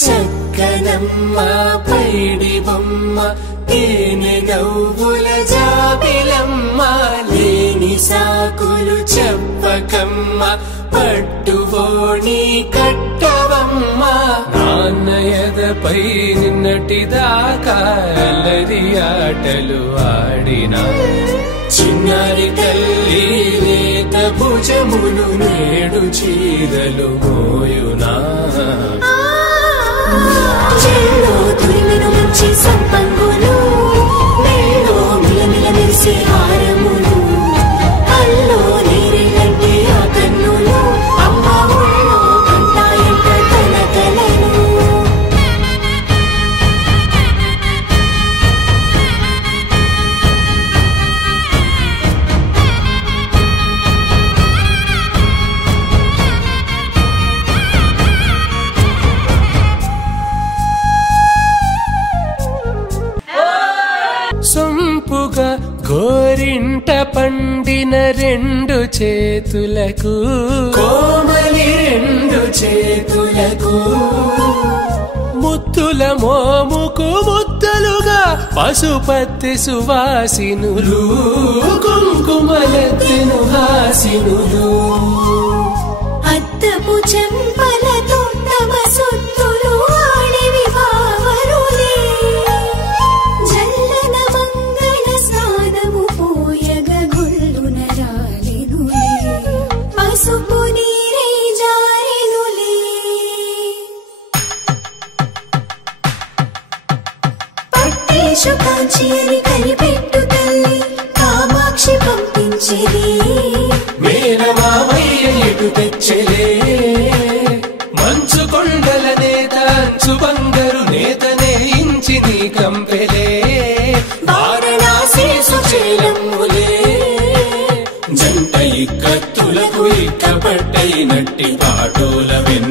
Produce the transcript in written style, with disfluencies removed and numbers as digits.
చక్కనమ్మ పైడి బొమ్మ తేనె నవ్వుల జాబిలమ్మ లేని సాకులు చెప్పకమ్మ పట్టువోణి కట్టవమ్మ నాన్నయదపై నిన్నటిదాకా అల్లరి ఆటలు ఆడినా చిన్నారి తల్లి లేత భుజములు నేడు చీరలు మోయునా చెల్లో తురిమిను మంచి సంపంగులు మెల్లో మిలమిల మెరిసే హారములు అల్లో నీరెళ్ళంటే ఆ కన్నులు అమ్మ ఒళ్ళో కంటాయంట తన కలను సొంపుగా గోరింట పండిన రెండు చేతులకు కోమలి రెండు చేతులకు ముత్తుల మోముకు ముద్దలుగా పసుపత్తి సువాసినులు కుంకుమలెత్తిను హాసినులు అద్దపు చెంపలతో తమ సొత్తులు ఆడివి బావరులే జల్లన మంగళ స్నానము పోయగ గుళ్ళున రాలినులే పసుపు నీరై జారినులే పట్టేశు కాంచి అని కనిపెట్టు తల్లి కామాక్షి పంపించేది మేనమామయ్య ఎటు తెచ్చలే మంచు కొండల నేత అంచు బంగారు నేతనే ఇంచి నీ కంపెలే వారణాసి సుచేలమ్ములే జంట ఇక్కత్తులకు ఇక్కపట్టైనట్టి పాటోల వెన్ను